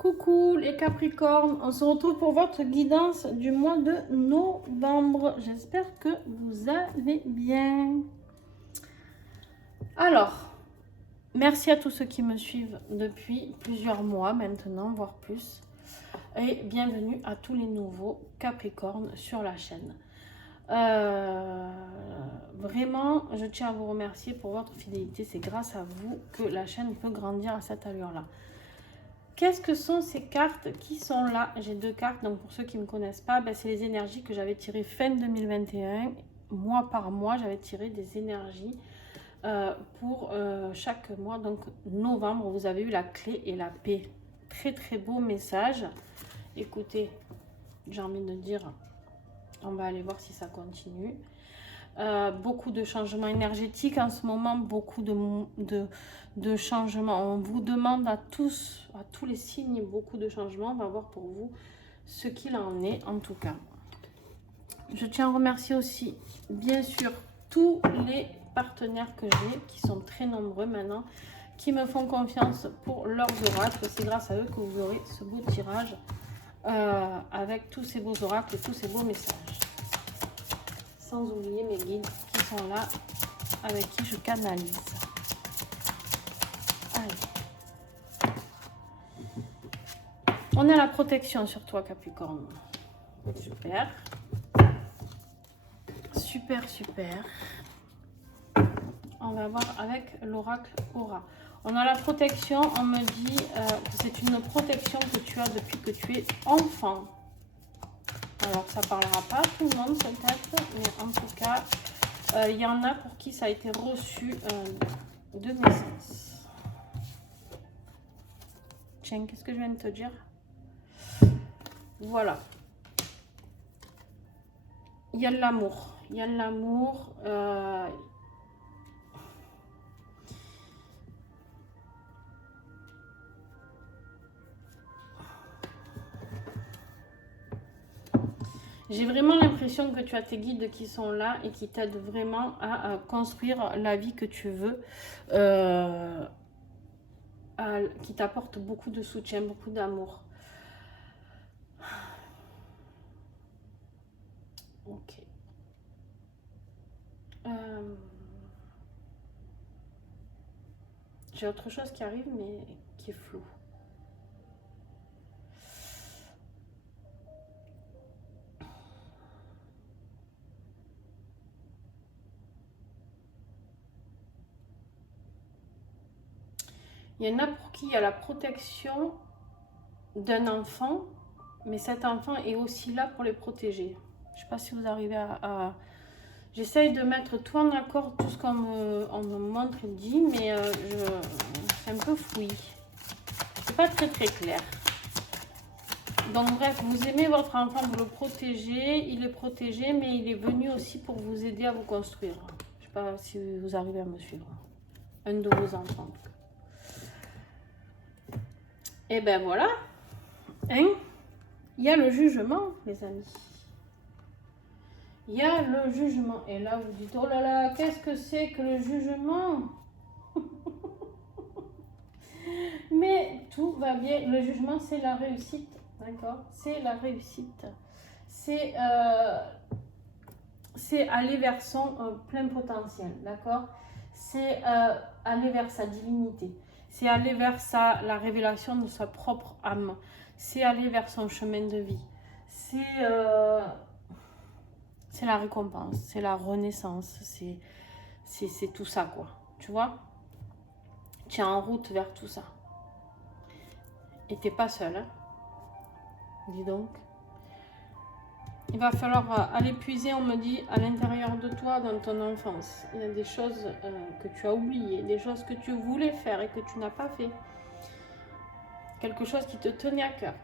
Coucou les Capricornes, on se retrouve pour votre guidance du mois de novembre. J'espère que vous allez bien. Alors, merci à tous ceux qui me suivent depuis plusieurs mois maintenant, voire plus. Et bienvenue à tous les nouveaux Capricornes sur la chaîne. Vraiment, je tiens à vous remercier pour votre fidélité. C'est grâce à vous que la chaîne peut grandir à cette allure-là. Qu'est-ce que sont ces cartes qui sont là? J'ai deux cartes, donc pour ceux qui ne me connaissent pas, c'est les énergies que j'avais tirées fin 2021. Mois par mois, j'avais tiré des énergies pour chaque mois. Donc novembre, vous avez eu la clé et la paix. Très très beau message. Écoutez, j'ai envie de dire, on va aller voir si ça continue. Beaucoup de changements énergétiques en ce moment, beaucoup de changements. On vous demande à tous les signes, beaucoup de changements. On va voir pour vous ce qu'il en est en tout cas. Je tiens à remercier aussi, bien sûr, tous les partenaires que j'ai, qui sont très nombreux maintenant, qui me font confiance pour leurs oracles. C'est grâce à eux que vous aurez ce beau tirage avec tous ces beaux oracles et tous ces beaux messages. Sans oublier mes guides qui sont là, avec qui je canalise. Allez. On a la protection sur toi, Capricorne. Super. Super, super. On va voir avec l'oracle Aura. On a la protection, on me dit que c'est une protection que tu as depuis que tu es enfant. Alors, ça ne parlera pas à tout le monde peut-être, mais en tout cas, il y en a pour qui ça a été reçu de naissance. Tiens, qu'est-ce que je viens de te dire? Voilà. Il y a de l'amour. Il y a de l'amour. J'ai vraiment l'impression que tu as tes guides qui sont là et qui t'aident vraiment à construire la vie que tu veux, qui t'apportent beaucoup de soutien, beaucoup d'amour. Ok. J'ai autre chose qui arrive mais qui est flou. Il y en a pour qui il y a la protection d'un enfant, mais cet enfant est aussi là pour les protéger. Je ne sais pas si vous arrivez à... J'essaye de mettre tout en accord, tout ce qu'on me montre et dit, mais c'est un peu fouillis. C'est pas très très clair. Donc bref, vous aimez votre enfant, vous le protégez, il est protégé, mais il est venu aussi pour vous aider à vous construire. Je ne sais pas si vous arrivez à me suivre. Un de vos enfants. Et ben voilà. Hein? Il y a le jugement, les amis. Il y a le jugement. Et là, vous dites, oh là là, qu'est-ce que c'est que le jugement? Mais tout va bien. Le jugement, c'est la réussite. D'accord? C'est la réussite. C'est aller vers son plein potentiel. D'accord? C'est aller vers sa divinité. C'est aller vers la révélation de sa propre âme. C'est aller vers son chemin de vie. C'est la récompense, c'est la renaissance, c'est tout ça, quoi. Tu vois? Tu es en route vers tout ça. Et t'es pas seul, hein? Dis donc. Il va falloir aller puiser, on me dit, à l'intérieur de toi, dans ton enfance. Il y a des choses que tu as oubliées, des choses que tu voulais faire et que tu n'as pas fait. Quelque chose qui te tenait à cœur.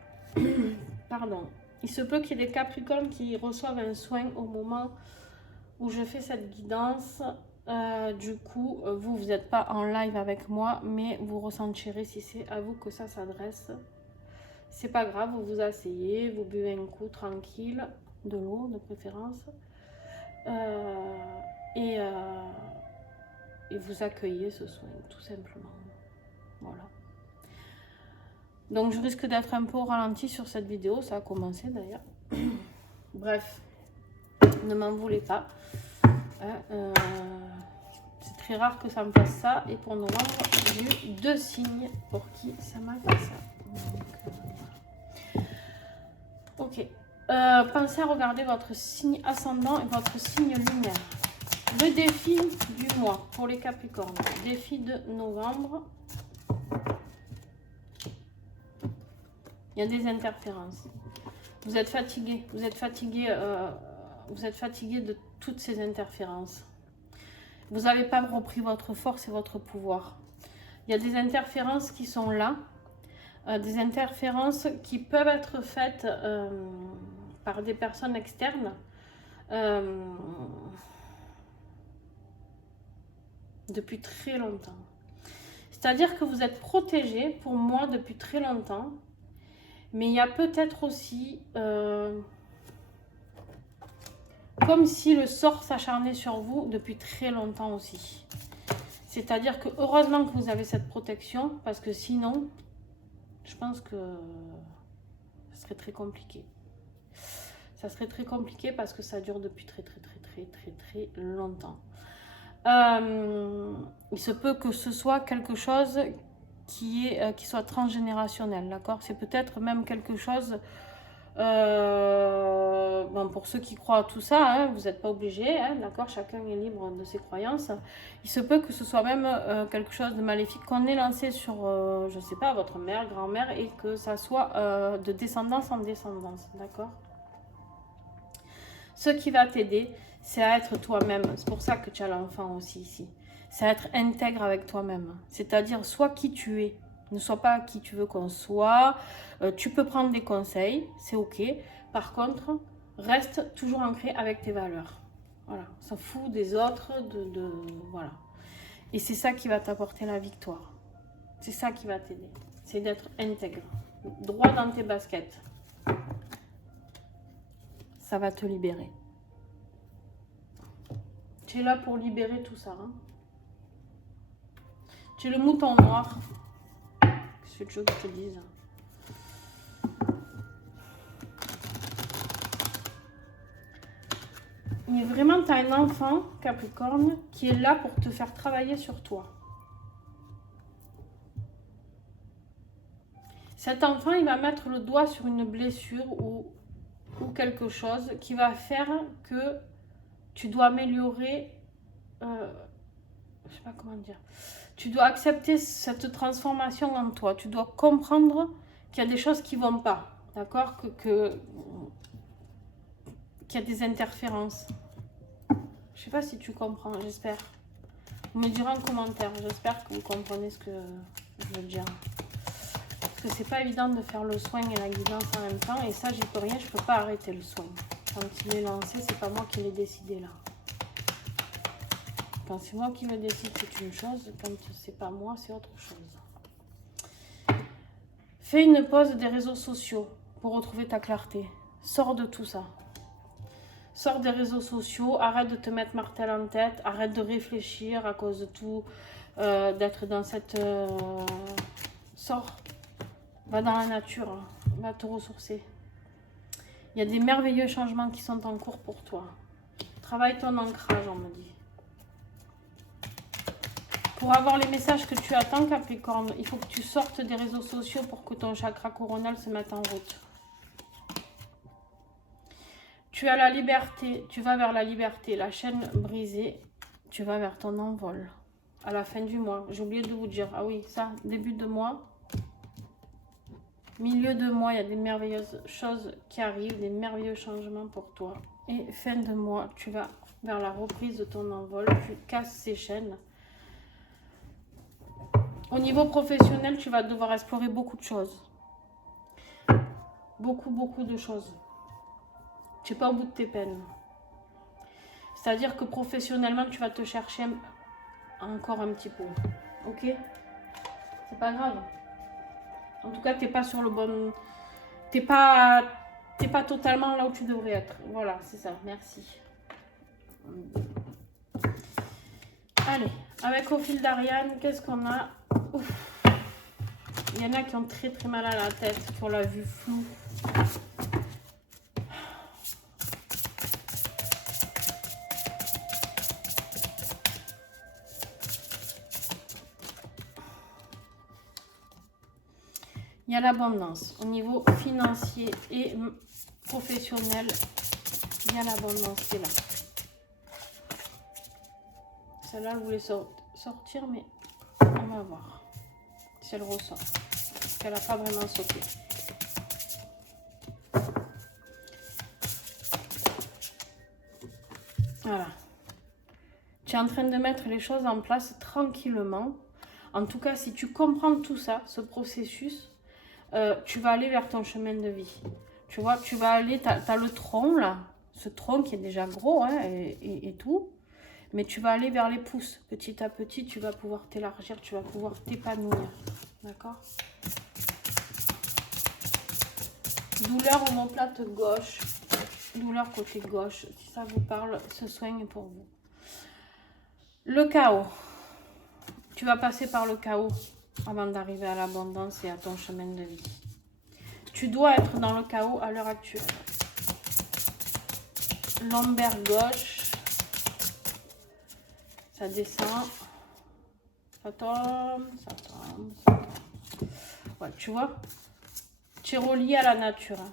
Pardon. Il se peut qu'il y ait des Capricornes qui reçoivent un soin au moment où je fais cette guidance. Du coup, vous n'êtes pas en live avec moi, mais vous ressentirez si c'est à vous que ça s'adresse. C'est pas grave, vous vous asseyez, vous buvez un coup tranquille, de l'eau de préférence, et vous accueillez ce soin, tout simplement. Voilà. Donc je risque d'être un peu au ralenti sur cette vidéo, ça a commencé d'ailleurs. Bref, ne m'en voulez pas. C'est très rare que ça me fasse ça. Et pour novembre, j'ai eu 2 signes pour qui ça m'a fait ça. Donc, ok. Pensez à regarder votre signe ascendant et votre signe lunaire. Le défi du mois pour les Capricornes. Défi de novembre. Il y a des interférences. Vous êtes fatigué. Vous êtes fatigué de toutes ces interférences. Vous n'avez pas repris votre force et votre pouvoir. Il y a des interférences qui sont là. Des interférences qui peuvent être faites par des personnes externes. Depuis très longtemps. C'est-à-dire que vous êtes protégé, pour moi, depuis très longtemps. Mais il y a peut-être aussi... comme si le sort s'acharnait sur vous depuis très longtemps aussi. C'est-à-dire que heureusement que vous avez cette protection, parce que sinon, je pense que ça serait très compliqué. Ça serait très compliqué parce que ça dure depuis très longtemps. Il se peut que ce soit quelque chose qui soit transgénérationnel, d'accord? C'est peut-être même quelque chose... bon, pour ceux qui croient à tout ça, hein, vous n'êtes pas obligés, hein, d'accord, chacun est libre de ses croyances. Il se peut que ce soit même quelque chose de maléfique qu'on ait lancé sur, je sais pas, votre mère, grand-mère, et que ça soit de descendance en descendance, d'accord. Ce qui va t'aider, c'est à être toi-même. C'est pour ça que tu as l'enfant aussi ici. C'est à être intègre avec toi-même. C'est-à-dire, sois qui tu es. Ne sois pas qui tu veux qu'on soit. Tu peux prendre des conseils, c'est ok. Par contre, reste toujours ancré avec tes valeurs. Voilà, on s'en fout des autres, voilà. Et c'est ça qui va t'apporter la victoire. C'est ça qui va t'aider. C'est d'être intègre. Droit dans tes baskets. Ça va te libérer. Tu es là pour libérer tout ça. Hein. Tu es le mouton noir. Qu'est-ce que tu veux que je te dise? Mais vraiment, tu as un enfant, Capricorne, qui est là pour te faire travailler sur toi. Cet enfant, il va mettre le doigt sur une blessure ou quelque chose qui va faire que tu dois améliorer, je sais pas comment dire, tu dois accepter cette transformation en toi. Tu dois comprendre qu'il y a des choses qui vont pas, d'accord, qu'il y a des interférences. Je sais pas si tu comprends, j'espère. Vous me direz en commentaire, j'espère que vous comprenez ce que je veux dire. Parce que c'est pas évident de faire le soin et la guidance en même temps, et ça j'y peux rien, je peux pas arrêter le soin. Quand il est lancé, c'est pas moi qui l'ai décidé là. Quand c'est moi qui le décide, c'est une chose, quand c'est pas moi, c'est autre chose. Fais une pause des réseaux sociaux pour retrouver ta clarté. Sors de tout ça. Sors des réseaux sociaux, arrête de te mettre martel en tête, arrête de réfléchir à cause de tout, d'être dans cette... Sors, va dans la nature, hein. Va te ressourcer. Il y a des merveilleux changements qui sont en cours pour toi. Travaille ton ancrage, on me dit. Pour avoir les messages que tu attends, Capricorne, il faut que tu sortes des réseaux sociaux pour que ton chakra coronal se mette en route. Tu as la liberté, tu vas vers la liberté, la chaîne brisée, tu vas vers ton envol. À la fin du mois, j'ai oublié de vous dire, ah oui, ça, début de mois, milieu de mois, il y a des merveilleuses choses qui arrivent, des merveilleux changements pour toi. Et fin de mois, tu vas vers la reprise de ton envol, tu casses ces chaînes. Au niveau professionnel, tu vas devoir explorer beaucoup de choses. Beaucoup de choses. Tu n'es pas au bout de tes peines. C'est-à-dire que professionnellement, tu vas te chercher encore un petit peu. Ok? C'est pas grave. En tout cas, tu n'es pas sur le bon... T'es pas totalement là où tu devrais être. Voilà, c'est ça. Merci. Allez, avec au fil d'Ariane, qu'est-ce qu'on a? Ouf. Il y en a qui ont très très mal à la tête, qui ont la vue floue. Il y a l'abondance. Au niveau financier et professionnel, il y a l'abondance qui est là. Celle-là, je voulais sortir, mais on va voir si elle ressort. Parce qu'elle n'a pas vraiment sauté. Voilà. Tu es en train de mettre les choses en place tranquillement. En tout cas, si tu comprends tout ça, ce processus, tu vas aller vers ton chemin de vie. Tu vois, tu vas aller, tu as le tronc là, ce tronc qui est déjà gros hein, et tout. Mais tu vas aller vers les pouces. Petit à petit, tu vas pouvoir t'élargir, tu vas pouvoir t'épanouir. D'accord? Douleur omoplate gauche. Douleur côté gauche. Si ça vous parle, ce soin est pour vous. Le chaos. Tu vas passer par le chaos avant d'arriver à l'abondance et à ton chemin de vie. Tu dois être dans le chaos à l'heure actuelle. Lombaire gauche. Ça descend. Ça tombe, ça tombe, ça tombe. Ouais, tu vois, tu es relié à la nature. Hein.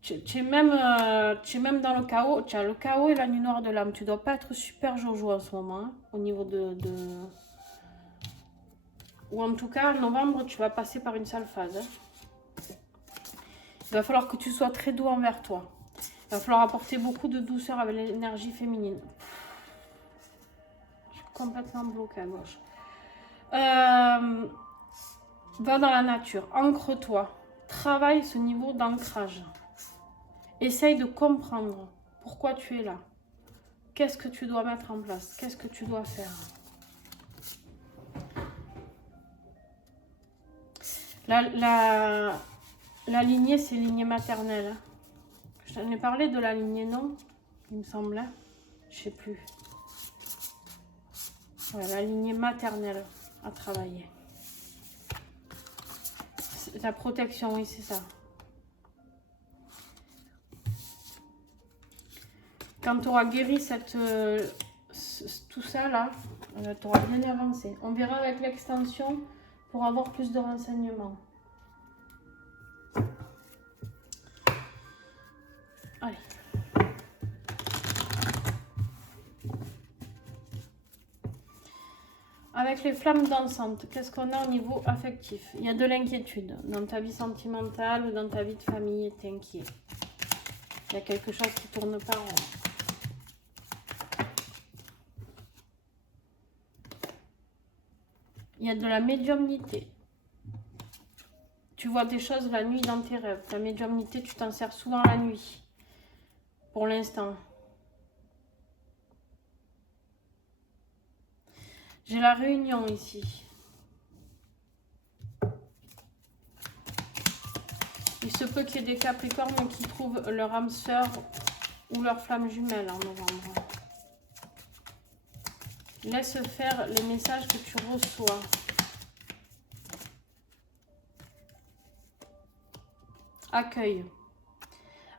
Tu es même dans le chaos. Tu as le chaos et la nuit noire de l'âme. Tu ne dois pas être super jojo en ce moment. Hein, au niveau de... Ou en tout cas, en novembre, tu vas passer par une sale phase. Hein. Il va falloir que tu sois très doux envers toi. Il va falloir apporter beaucoup de douceur avec l'énergie féminine. Je suis complètement bloquée à gauche. Va dans la nature, ancre-toi. Travaille ce niveau d'ancrage. Essaye de comprendre pourquoi tu es là. Qu'est-ce que tu dois mettre en place? Qu'est-ce que tu dois faire? La lignée, c'est lignée maternelle. Je t'en ai parlé de la lignée, non? Il me semblait. Je ne sais plus. Ouais, la lignée maternelle à travailler. La protection, oui, c'est ça. Quand tu auras guéri tout ça là, tu auras bien avancé. On verra avec l'extension pour avoir plus de renseignements. Allez. Avec les flammes dansantes, qu'est-ce qu'on a au niveau affectif? Il y a de l'inquiétude. Dans ta vie sentimentale ou dans ta vie de famille, tu es inquiet. Il y a quelque chose qui tourne pas rond. Il y a de la médiumnité. Tu vois des choses la nuit dans tes rêves. La médiumnité, tu t'en sers souvent la nuit. Pour l'instant. J'ai la réunion ici. Il se peut qu'il y ait des Capricornes qui trouvent leur âme sœur ou leur flamme jumelle en novembre. Laisse faire les messages que tu reçois. Accueille.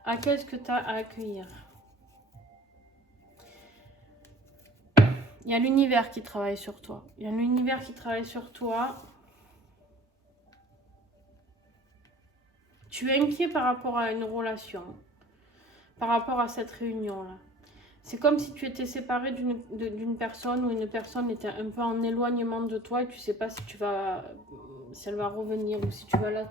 Accueille ce que tu as à accueillir. Il y a l'univers qui travaille sur toi. Il y a l'univers qui travaille sur toi. Tu es inquiet par rapport à une relation. Par rapport à cette réunion-là. C'est comme si tu étais séparé d'une personne ou une personne était un peu en éloignement de toi et tu ne sais pas si elle va revenir ou si tu vas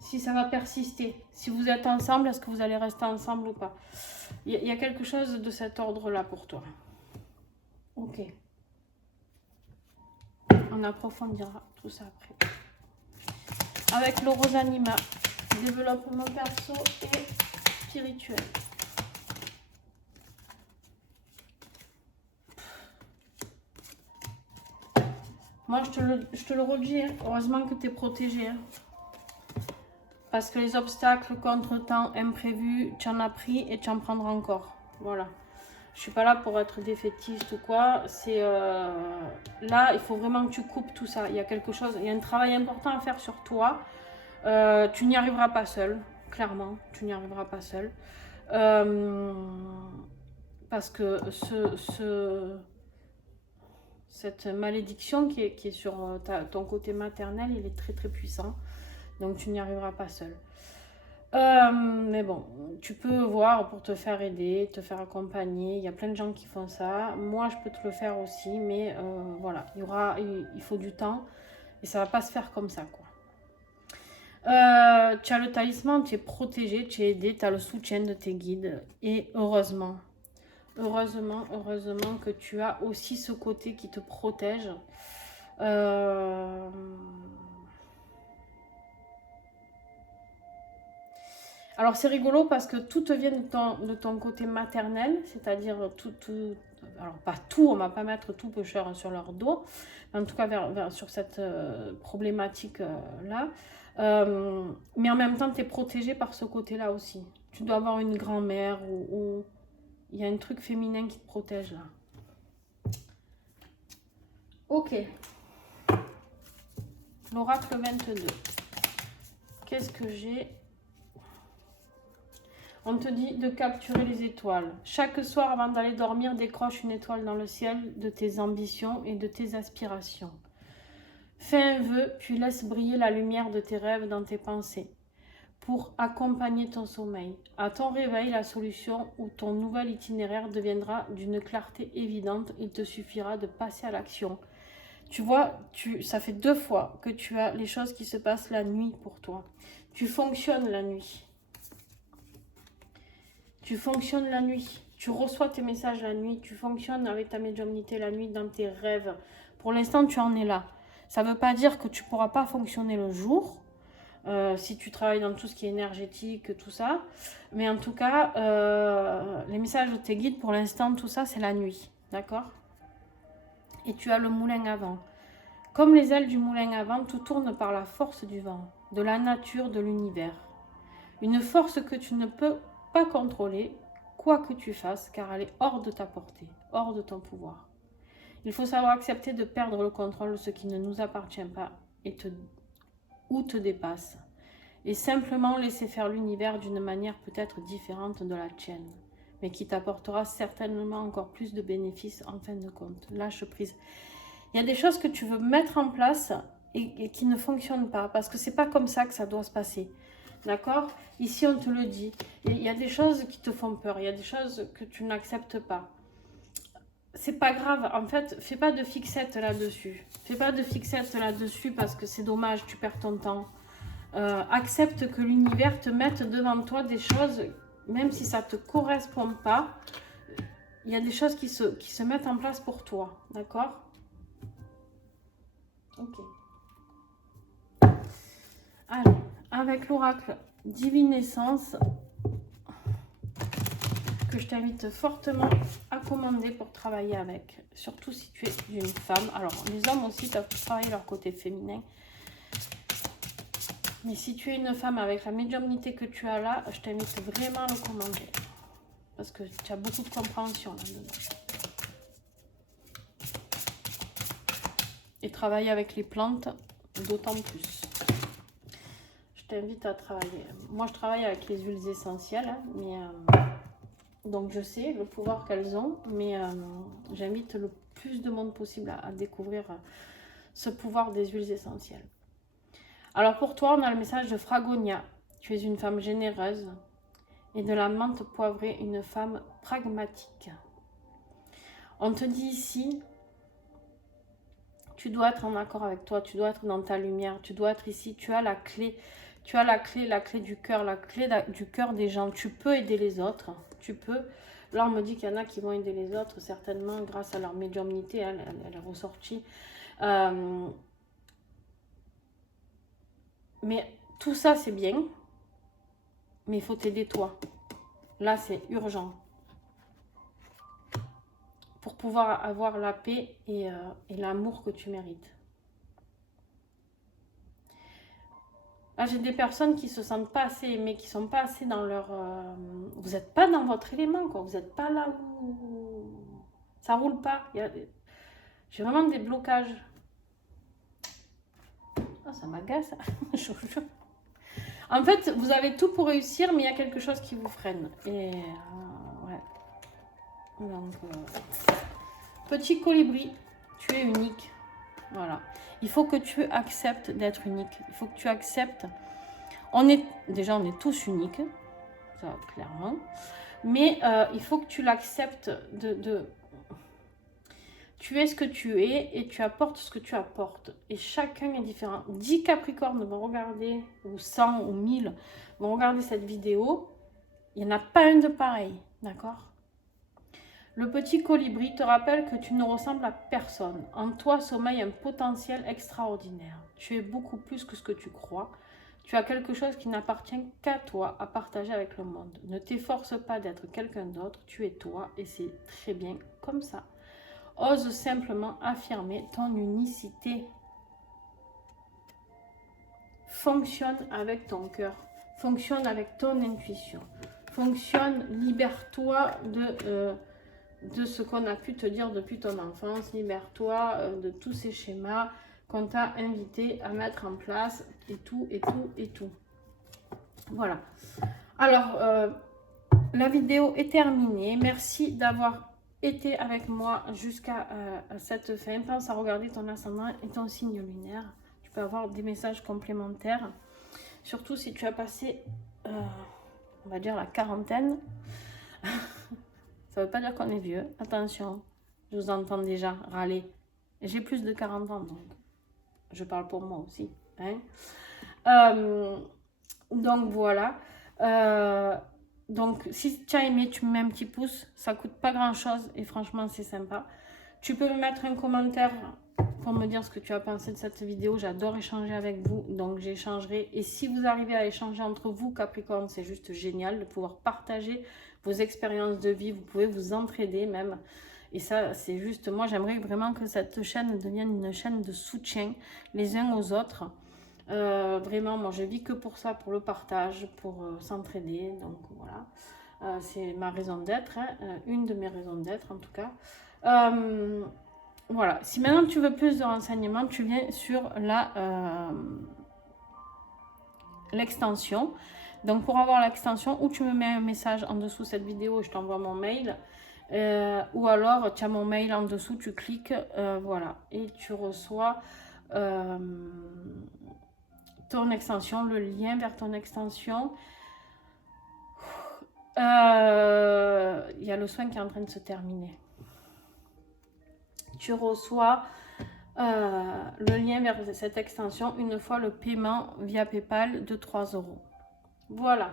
si ça va persister. Si vous êtes ensemble, est-ce que vous allez rester ensemble ou pas? Il y a quelque chose de cet ordre-là pour toi. Ok. On approfondira tout ça après. Avec le rose anima, développement perso et spirituel. Moi, je te le redis, hein. Heureusement que tu es protégé. Hein. Parce que les obstacles, contretemps, imprévus, tu en as pris et tu en prendras encore. Voilà. Je suis pas là pour être défaitiste ou quoi. C'est là, il faut vraiment que tu coupes tout ça. Il y a quelque chose, il y a un travail important à faire sur toi. Tu n'y arriveras pas seul, clairement. Tu n'y arriveras pas seul. Parce que cette malédiction qui est sur ton côté maternel, il est très très puissant. Donc tu n'y arriveras pas seul. Mais bon, tu peux voir pour te faire aider, te faire accompagner. Il y a plein de gens qui font ça. Moi, je peux te le faire aussi, mais voilà, il faut du temps et ça va pas se faire comme ça, quoi. Tu as le talisman, tu es protégé, tu es aidé, tu as le soutien de tes guides et heureusement que tu as aussi ce côté qui te protège. Alors c'est rigolo parce que tout te vient de ton côté maternel, c'est-à-dire tout, alors pas tout, on ne va pas mettre tout pêcheur sur leur dos, mais en tout cas sur cette problématique-là. Mais en même temps, tu es protégé par ce côté-là aussi. Tu dois avoir une grand-mère ou il y a un truc féminin qui te protège là. Ok. L'oracle 22. Qu'est-ce que j'ai ? On te dit de capturer les étoiles. Chaque soir avant d'aller dormir, décroche une étoile dans le ciel de tes ambitions et de tes aspirations. Fais un vœu, puis laisse briller la lumière de tes rêves dans tes pensées pour accompagner ton sommeil. À ton réveil, la solution ou ton nouvel itinéraire deviendra d'une clarté évidente. Il te suffira de passer à l'action. Tu vois, ça fait 2 fois que tu as les choses qui se passent la nuit pour toi. Tu fonctionnes la nuit. Tu fonctionnes la nuit. Tu reçois tes messages la nuit. Tu fonctionnes avec ta médiumnité la nuit dans tes rêves. Pour l'instant, tu en es là. Ça ne veut pas dire que tu ne pourras pas fonctionner le jour. Si tu travailles dans tout ce qui est énergétique, tout ça. Mais en tout cas, les messages de tes guides, pour l'instant, tout ça, c'est la nuit. D'accord ? Et tu as le moulin à vent. Comme les ailes du moulin à vent, tout tourne par la force du vent, de la nature, de l'univers. Une force que tu ne peux pas contrôler, quoi que tu fasses, car elle est hors de ta portée, hors de ton pouvoir. Il faut savoir accepter de perdre le contrôle de ce qui ne nous appartient pas ou te dépasse, et simplement laisser faire l'univers d'une manière peut-être différente de la tienne, mais qui t'apportera certainement encore plus de bénéfices en fin de compte. Lâche prise. Il y a des choses que tu veux mettre en place et qui ne fonctionnent pas, parce que c'est pas comme ça que ça doit se passer. D'accord ? Ici, on te le dit. Il y a des choses qui te font peur, il y a des choses que tu n'acceptes pas. C'est pas grave, en fait, fais pas de fixette là-dessus. Fais pas de fixette là-dessus parce que c'est dommage, tu perds ton temps. Accepte que l'univers te mette devant toi des choses, même si ça ne te correspond pas, il y a des choses qui se mettent en place pour toi, d'accord ? Ok. Alors, avec l'oracle Divine Essence, que je t'invite fortement à commander pour travailler avec, surtout si tu es une femme. Alors, les hommes aussi peuvent travailler leur côté féminin. Mais si tu es une femme avec la médiumnité que tu as là, je t'invite vraiment à le commander. Parce que tu as beaucoup de compréhension là-dedans. Et travailler avec les plantes, d'autant plus. Je t'invite à travailler. Moi, je travaille avec les huiles essentielles, hein, mais donc je sais le pouvoir qu'elles ont, mais j'invite le plus de monde possible à découvrir ce pouvoir des huiles essentielles. Alors pour toi, on a le message de Fragonia. Tu es une femme généreuse. Et de la menthe poivrée, une femme pragmatique. On te dit ici, tu dois être en accord avec toi, tu dois être dans ta lumière, tu dois être ici, tu as la clé. Tu as la clé du cœur, la clé du cœur des gens. Tu peux aider les autres, tu peux. Là, on me dit qu'il y en a qui vont aider les autres, certainement grâce à leur médiumnité, elle est ressortie. Mais tout ça, c'est bien, mais il faut t'aider toi. Là, c'est urgent. Pour pouvoir avoir la paix et l'amour que tu mérites. Là, j'ai des personnes qui se sentent pas assez aimées, qui sont pas assez dans leur... vous n'êtes pas dans votre élément, quoi. Vous n'êtes pas là où Ça roule pas. J'ai vraiment des blocages. Oh, ça m'agace. Je vous jure. En fait, vous avez tout pour réussir, mais il y a quelque chose qui vous freine. Et ouais. Donc, petit colibri, tu es unique. Voilà. Il faut que tu acceptes d'être unique. Il faut que tu acceptes. Déjà, on est tous uniques. Ça, clairement. Mais il faut que tu l'acceptes Tu es ce que tu es et tu apportes ce que tu apportes. Et chacun est différent. 10 Capricornes vont regarder, ou 100 ou 1000 vont regarder cette vidéo. Il n'y en a pas un de pareil. D'accord? Le petit colibri te rappelle que tu ne ressembles à personne. En toi sommeille un potentiel extraordinaire. Tu es beaucoup plus que ce que tu crois. Tu as quelque chose qui n'appartient qu'à toi à partager avec le monde. Ne t'efforce pas d'être quelqu'un d'autre. Tu es toi et c'est très bien comme ça. Ose simplement affirmer ton unicité. Fonctionne avec ton cœur. Fonctionne avec ton intuition. Fonctionne, libère-toi de ce qu'on a pu te dire depuis ton enfance. Libère-toi de tous ces schémas qu'on t'a invité à mettre en place. Et tout, et tout, et tout. Voilà. Alors, la vidéo est terminée. Merci d'avoir été avec moi jusqu'à cette fin. Pense à regarder ton ascendant et ton signe lunaire. Tu peux avoir des messages complémentaires. Surtout si tu as passé, on va dire, la quarantaine. Ça ne veut pas dire qu'on est vieux. Attention, je vous entends déjà râler. J'ai plus de 40 ans, donc je parle pour moi aussi. Hein. Donc voilà. Donc si tu as aimé, tu me mets un petit pouce. Ça coûte pas grand chose et franchement c'est sympa. Tu peux me mettre un commentaire pour me dire ce que tu as pensé de cette vidéo. J'adore échanger avec vous, donc j'échangerai. Et si vous arrivez à échanger entre vous, Capricorne, c'est juste génial de pouvoir partager vos expériences de vie. Vous pouvez vous entraider même. Et ça, c'est juste, moi j'aimerais vraiment que cette chaîne devienne une chaîne de soutien les uns aux autres. Vraiment, moi je vis que pour ça, pour le partage, pour s'entraider. Donc voilà, c'est ma raison d'être, hein, une de mes raisons d'être en tout cas. Voilà, si maintenant tu veux plus de renseignements, tu viens sur l'extension. Donc pour avoir l'extension, ou tu me mets un message en dessous de cette vidéo et je t'envoie mon mail. Ou alors tu as mon mail en dessous, tu cliques, voilà, et tu reçois ton extension, le lien vers ton extension. Il y a le soin qui est en train de se terminer. Tu reçois le lien vers cette extension une fois le paiement via PayPal de 3 €. Voilà.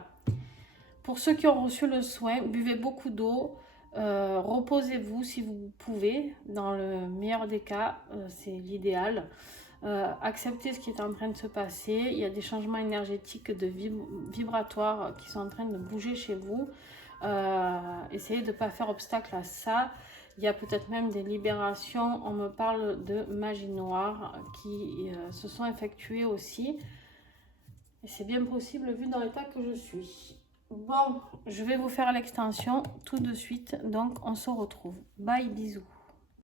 Pour ceux qui ont reçu le soin, buvez beaucoup d'eau. Reposez-vous si vous pouvez. Dans le meilleur des cas, c'est l'idéal. Acceptez ce qui est en train de se passer. Il y a des changements énergétiques vibratoires qui sont en train de bouger chez vous. Essayez de ne pas faire obstacle à ça. Il y a peut-être même des libérations. On me parle de magie noire qui se sont effectuées aussi. Et c'est bien possible vu dans l'état que je suis. Bon, je vais vous faire l'extension tout de suite. Donc, on se retrouve. Bye, bisous.